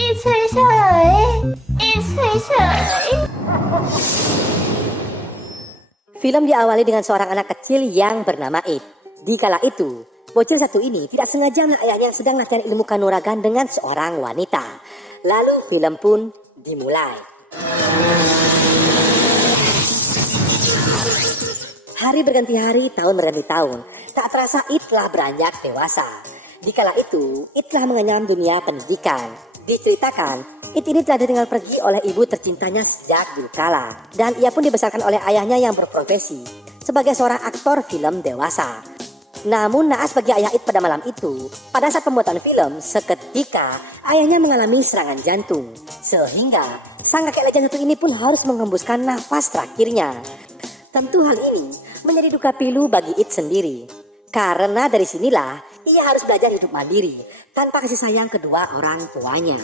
อิดเฉยๆอิดเฉยๆ Film diawali dengan seorang anak kecil yang bernama Id. Di kala itu, bocil satu ini tidak sengaja melihat ayahnya yang sedang latihan ilmu kanuragan dengan seorang wanita. Lalu film pun dimulai. Hari berganti hari, tahun berganti tahun. Tak terasa Id telah beranjak dewasa. Di kala itu, Id telah mengenyam dunia pendidikan. Diceritakan, Id ini telah ditinggal pergi oleh ibu tercintanya sejak dulu kala. Dan ia pun dibesarkan oleh ayahnya yang berprofesi sebagai seorang aktor film dewasa. Namun naas bagi ayah Id pada malam itu, pada saat pembuatan film, seketika ayahnya mengalami serangan jantung. Sehingga sang kakek legend satu ini pun harus menghembuskan nafas terakhirnya. Tentu hal ini menjadi duka pilu bagi Id sendiri. Karena dari sinilah ia harus belajar hidup mandiri tanpa kasih sayang kedua orang tuanya.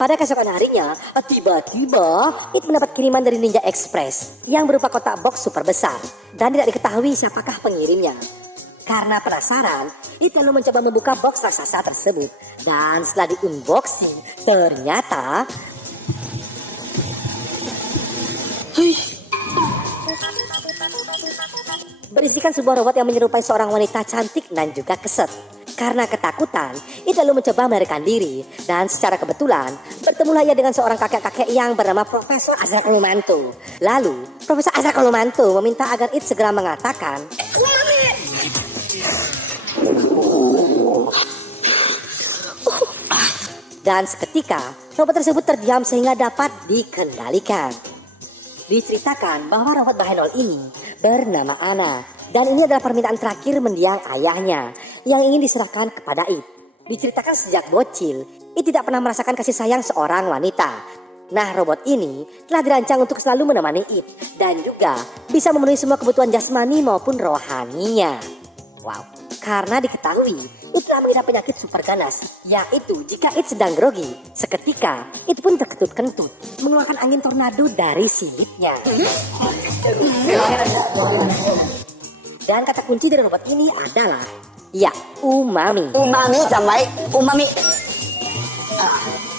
Pada keesokan harinya, tiba-tiba Id mendapat kiriman dari Ninja Express yang berupa kotak box super besar dan tidak diketahui siapakah pengirimnya. Karena penasaran, Id lalu mencoba membuka box raksasa tersebut dan setelah di-unboxing, ternyata berisikan sebuah robot yang menyerupai seorang wanita cantik dan juga keset. Karena ketakutan, Id lalu mencoba melarikan diri dan secara kebetulan bertemulah ia dengan seorang kakek-kakek yang bernama Profesor Azra Kolumanto. Lalu, Profesor Azra Kolumanto meminta agar Id segera mengatakan, dan seketika robot tersebut terdiam sehingga dapat dikendalikan. Diceritakan bahwa robot Bahenol ini bernama Ana dan ini adalah permintaan terakhir mendiang ayahnya yang ingin diserahkan kepada Id. Diceritakan sejak bocil, Id tidak pernah merasakan kasih sayang seorang wanita. Nah, robot ini telah dirancang untuk selalu menemani Id dan juga bisa memenuhi semua kebutuhan jasmani maupun rohaninya. Wow, karena diketahui Id telah mengidap penyakit super ganas, yaitu jika Id sedang grogi, seketika Id pun terkentut-kentut mengeluarkan angin tornado dari silitnya. Dan kata kunci dari robot ini adalah, ya, umami. Umami sampai umami.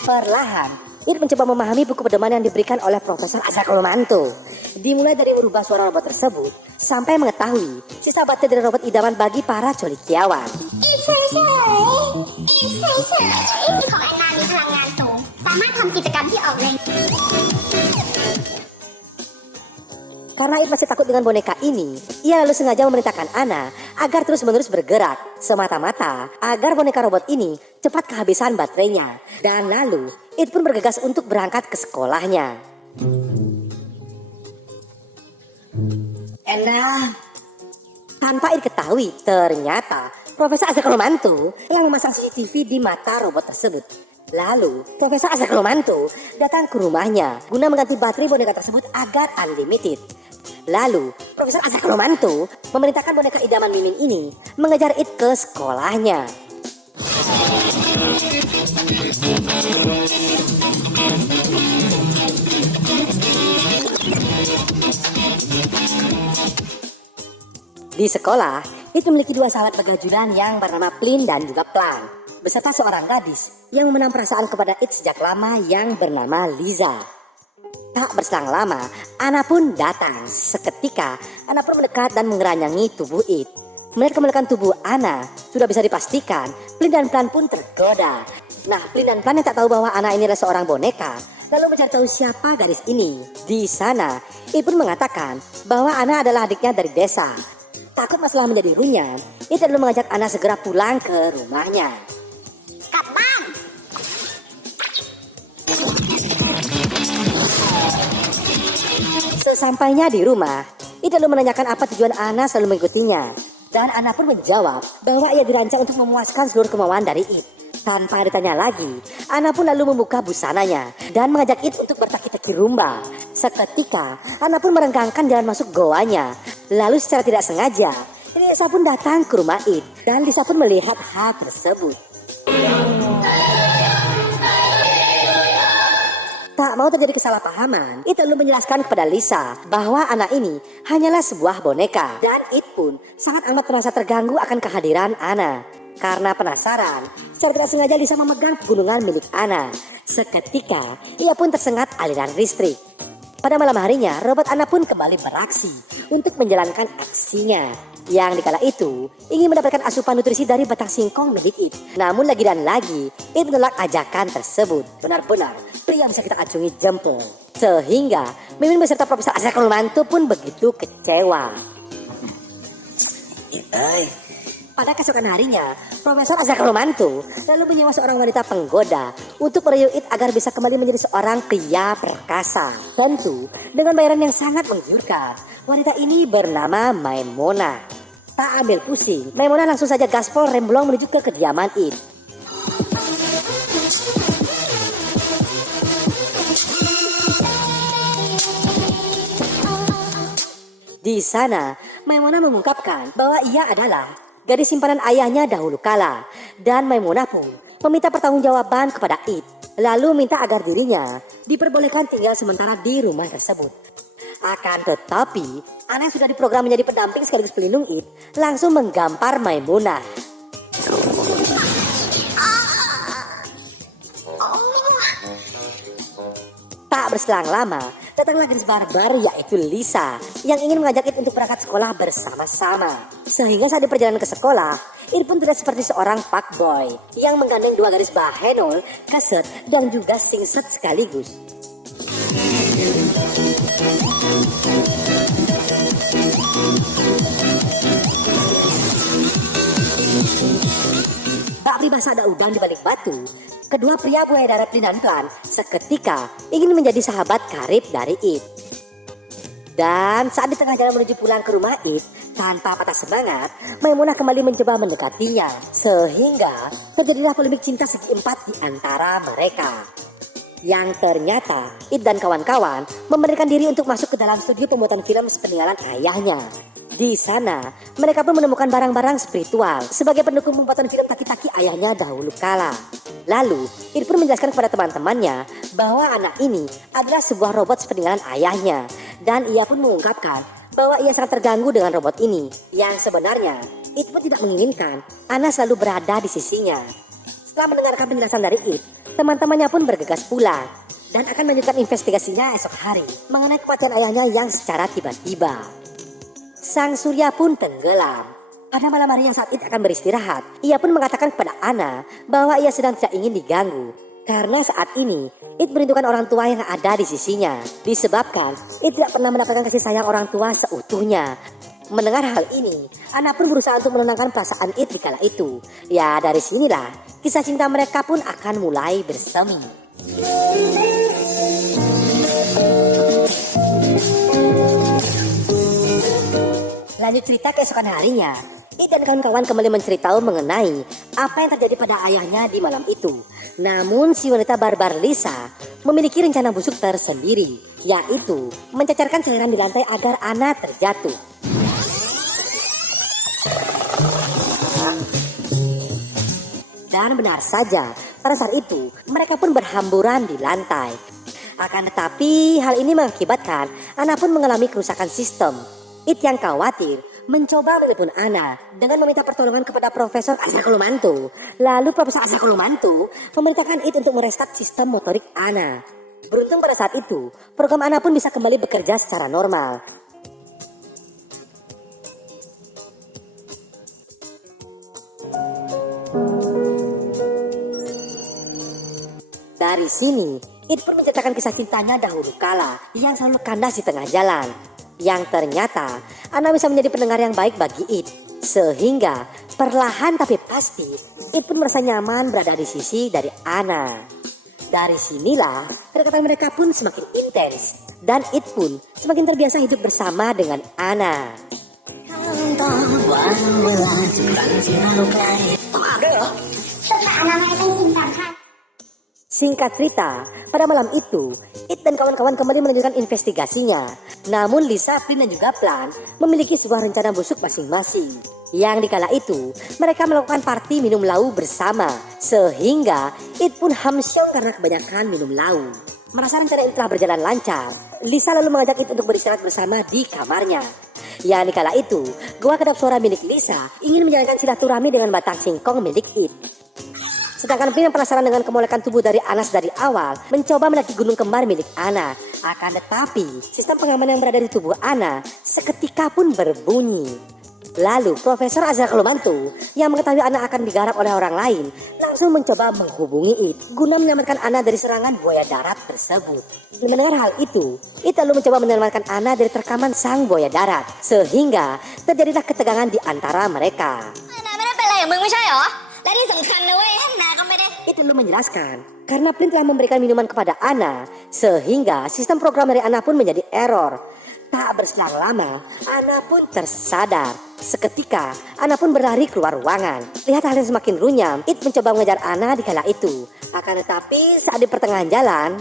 Perlahan, Id mencoba memahami buku pedoman yang diberikan oleh Profesor Azra Kolumanto. Dimulai dari merubah suara robot tersebut, sampai mengetahui sisa baterai dari robot idaman bagi para colikiawan. เฉยๆของแอนนามีพลังงานสูงสามารถทำกิจกรรมที่ออกแรง Karena Id masih takut dengan boneka ini, ia lalu sengaja memerintahkan Ana agar terus-menerus bergerak, semata-mata agar boneka robot ini cepat kehabisan baterainya. Dan lalu, Id pun bergegas untuk berangkat ke sekolahnya. Enda, Tanpa Id ketahui, ternyata Profesor Azra Kolumanto telah memasang CCTV di mata robot tersebut. Lalu, Profesor Azra Kolumanto datang ke rumahnya guna mengganti baterai boneka tersebut agar unlimited. Lalu, Profesor Azra Kolumanto memerintahkan boneka idaman Mimin ini mengejar Id ke sekolahnya. Di sekolah, Id memiliki dua sahabat begajulan yang bernama Plin dan juga Plan, beserta seorang gadis yang memenang perasaan kepada Id sejak lama yang bernama Liza. Tak berselang lama, Ana pun datang. Seketika, Ana pun mendekat dan mengeranyangi tubuh Id. Melihat kemelokan tubuh Ana, sudah bisa dipastikan Plin dan Plan pun tergoda. Nah, Plin dan Plan yang tak tahu bahwa Ana ini adalah seorang boneka, lalu mencari tahu siapa gadis ini. Di sana, Id pun mengatakan bahwa Ana adalah adiknya dari desa. Takut masalah menjadi runyam, Id lalu mengajak Ana segera pulang ke rumahnya. กลับบ้าน Sesampainya di rumah, Id lalu menanyakan apa tujuan Ana selalu mengikutinya. Dan Ana pun menjawab bahwa ia dirancang untuk memuaskan seluruh kemauan dari Id. Tanpa ditanya lagi, Ana pun lalu membuka busananya dan mengajak Id untuk bertaki-taki rumba. Seketika, Ana pun merenggangkan jalan masuk goanya. Lalu secara tidak sengaja, Lisa pun datang ke rumah Id dan Lisa pun melihat hal tersebut. Tak mau terjadi kesalahpahaman, Id lalu menjelaskan kepada Lisa bahwa anak ini hanyalah sebuah boneka dan Id pun sangat amat merasa terganggu akan kehadiran Anna. Karena penasaran, secara tidak sengaja Lisa memegang pegunungan milik Anna. Seketika, ia pun tersengat aliran listrik. Pada malam harinya, robot Anna pun kembali beraksi untuk menjalankan aksinya. Yang dikala itu, ingin mendapatkan asupan nutrisi dari batang singkong milik It. Namun lagi dan lagi, It menolak ajakan tersebut. Benar-benar, pria bisa kita acungi jempol. Sehingga, Mimin beserta Profesor Azra Kolomanto pun begitu kecewa. Pada keesokan harinya, Profesor Azra Kolomanto lalu menyewa seorang wanita penggoda untuk merayu It agar bisa kembali menjadi seorang pria perkasa. Tentu dengan bayaran yang sangat menggiurkan. Wanita ini bernama Maimona. Tak ambil pusing, Maimona langsung saja gaspol remblong menuju ke kediaman It. Di sana, Maimona mengungkapkan bahwa ia adalah gadis simpanan ayahnya dahulu kala. Dan Maimona pun meminta pertanggungjawaban kepada It. Lalu minta agar dirinya diperbolehkan tinggal sementara di rumah tersebut. Akan tetapi, Anna yang sudah diprogram menjadi pendamping sekaligus pelindung It langsung menggampar Maimuna. Tak berselang lama, datanglah gadis barbar yaitu Lisa yang ingin mengajak It untuk berangkat sekolah bersama-sama. Sehingga saat di perjalanan ke sekolah, It pun tidak seperti seorang fuckboy yang menggandeng dua gadis bahenol, keset, dan juga stingset sekaligus. Tak peribahasa ada udang di balik batu. Kedua pria buaya darat Lin dan Plan seketika ingin menjadi sahabat karib dari It. Dan saat di tengah jalan menuju pulang ke rumah It, tanpa patah semangat, Maimunah kembali mencoba mendekatinya. Sehingga terjadilah polemik cinta segi empat di antara mereka. Yang ternyata It dan kawan-kawan memberikan diri untuk masuk ke dalam studio pembuatan film sepeninggalan ayahnya. Di sana, mereka pun menemukan barang-barang spiritual sebagai pendukung pembuatan film Taki-Taki ayahnya dahulu kala. Lalu, It pun menjelaskan kepada teman-temannya bahwa anak ini adalah sebuah robot sepeninggalan ayahnya. Dan ia pun mengungkapkan bahwa ia sangat terganggu dengan robot ini. Yang sebenarnya, It pun tidak menginginkan Anna selalu berada di sisinya. Setelah mendengarkan penjelasan dari It, teman-temannya pun bergegas pulang dan akan melanjutkan investigasinya esok hari mengenai kematian ayahnya yang secara tiba-tiba. Sang surya pun tenggelam. Pada malam hari yang saat It akan beristirahat, ia pun mengatakan kepada Anna bahwa ia sedang tidak ingin diganggu. Karena saat ini, It merindukan orang tua yang ada di sisinya. Disebabkan, It tidak pernah mendapatkan kasih sayang orang tua seutuhnya. Mendengar hal ini, Anna pun berusaha untuk menenangkan perasaan It di kala itu. Ya, dari sinilah, kisah cinta mereka pun akan mulai bersemi. Lanjut cerita keesokan harinya, It dan kawan-kawan kembali menceritakan mengenai apa yang terjadi pada ayahnya di malam itu. Namun si wanita barbar Lisa memiliki rencana busuk tersendiri, yaitu mencecarkan cairan di lantai agar Anna terjatuh. Dan benar saja, pada saat itu mereka pun berhamburan di lantai. Akan tetapi hal ini mengakibatkan Anna pun mengalami kerusakan sistem. It yang khawatir mencoba menelpon Anna dengan meminta pertolongan kepada Profesor Azra Kolomanto. Lalu Profesor Azra Kolomanto memerintahkan It untuk merestart sistem motorik Anna. Beruntung pada saat itu, program Anna pun bisa kembali bekerja secara normal. Dari sini, It pun menceritakan kisah cintanya dahulu kala yang selalu kandas di tengah jalan. Yang ternyata Anna bisa menjadi pendengar yang baik bagi It. Sehingga perlahan tapi pasti It pun merasa nyaman berada di sisi dari Anna. Dari sinilah kedekatan mereka pun semakin intens. Dan It pun semakin terbiasa hidup bersama dengan Anna. Singkat cerita, pada malam itu, It dan kawan-kawan kembali melanjutkan investigasinya. Namun Lisa, Flynn dan juga Plan memiliki sebuah rencana busuk masing-masing. Yang dikala itu, mereka melakukan party minum lau bersama. Sehingga It pun hamsyong karena kebanyakan minum lau. Merasa rencana itu telah berjalan lancar, Lisa lalu mengajak It untuk beristirahat bersama di kamarnya. Yang di kala itu, Gua Kedap Suara milik Lisa ingin menjalankan silaturahmi dengan batang singkong milik It. Sedangkan Pin yang penasaran dengan kemolekan tubuh dari Anas dari awal, mencoba mendaki gunung kembar milik Ana. Akan tetapi, sistem pengaman yang berada di tubuh Ana seketika pun berbunyi. Lalu Profesor Azhar Kelumantu yang mengetahui Ana akan digarap oleh orang lain langsung mencoba menghubungi It guna menyelamatkan Ana dari serangan buaya darat tersebut. Mendengar hal itu, It lalu mencoba menyelamatkan Ana dari terkaman sang buaya darat sehingga terjadilah ketegangan di antara mereka. It lalu menjelaskan karena Plin telah memberikan minuman kepada Ana sehingga sistem program dari Ana pun menjadi error. Tak berselang lama, Ana pun tersadar. Seketika, Ana pun berlari keluar ruangan. Lihat hal yang semakin runyam, It mencoba mengejar Ana di kala itu. Akan tetapi saat di pertengahan jalan,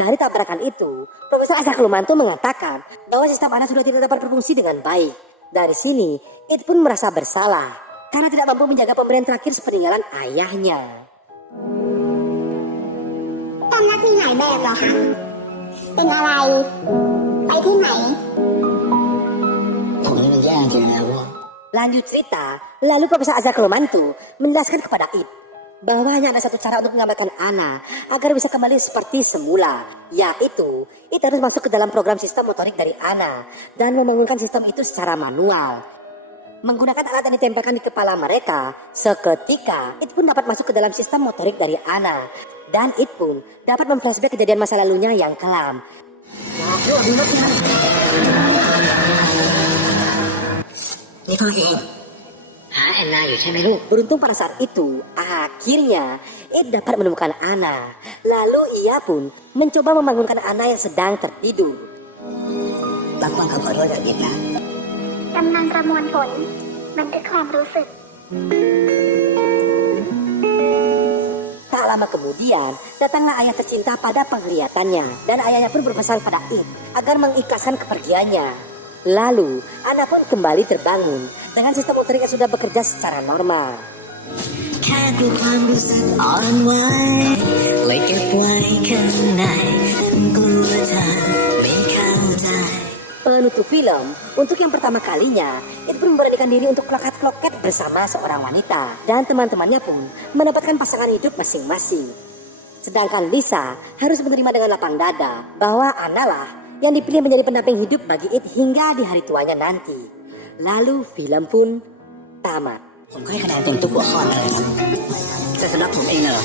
dari tabrakan itu, Profesor Azhar Kelumantu mengatakan bahwa sistem Ana sudah tidak dapat berfungsi dengan baik. Dari sini, It pun merasa bersalah karena tidak mampu menjaga pemberian terakhir sepeninggalan ayahnya. ทำหน้าที่ไหนแบบเหรอคะ เป็นอะไร ไปที่ไหน ผมนี่มันแย่จริงนะพวก Lanjut cerita, lalu Profesor Azhar Kelumantu menjelaskan kepada It bahwa hanya ada satu cara untuk menyelamatkan Ana agar bisa kembali seperti semula, yaitu It harus masuk ke dalam program sistem motorik dari Ana dan membangunkan sistem itu secara manual. Menggunakan alat yang ditempelkan di kepala mereka, seketika It pun dapat masuk ke dalam sistem motorik dari Ana dan It pun dapat memflashback kejadian masa lalunya yang kelam. Beruntung pada saat itu, akhirnya It dapat menemukan Ana. Lalu ia pun mencoba membangunkan Ana yang sedang tertidur. รับฟังคำขอโทษจากอิดนะ กำลังประมวลผล บันทึกความรู้สึก Tak lama kemudian, datanglah ayah tercinta pada penglihatannya dan ayahnya pun berpesan pada It agar mengikhlaskan kepergiannya. Lalu, Ana pun kembali terbangun dengan sistem motorik yang sudah bekerja secara normal. แค่เพียงความรู้สึกอ่อนไหวเลยเก็บไว้ข้างในกลัวเธอไม่เข้าใจ Penutup film, untuk yang pertama kalinya, It pun memberanikan diri untuk kloket-kloket bersama seorang wanita. Dan teman-temannya pun mendapatkan pasangan hidup masing-masing. Sedangkan Lisa harus menerima dengan lapang dada bahwa Ana lah yang dipilih menjadi pendamping hidup bagi It hingga di hari tuanya nanti. Lalu film pun tamat. ผมก็ให้คะแนนเต็มทุกหัวข้อเลยครับแต่สำหรับผมเองน่ะเหรอ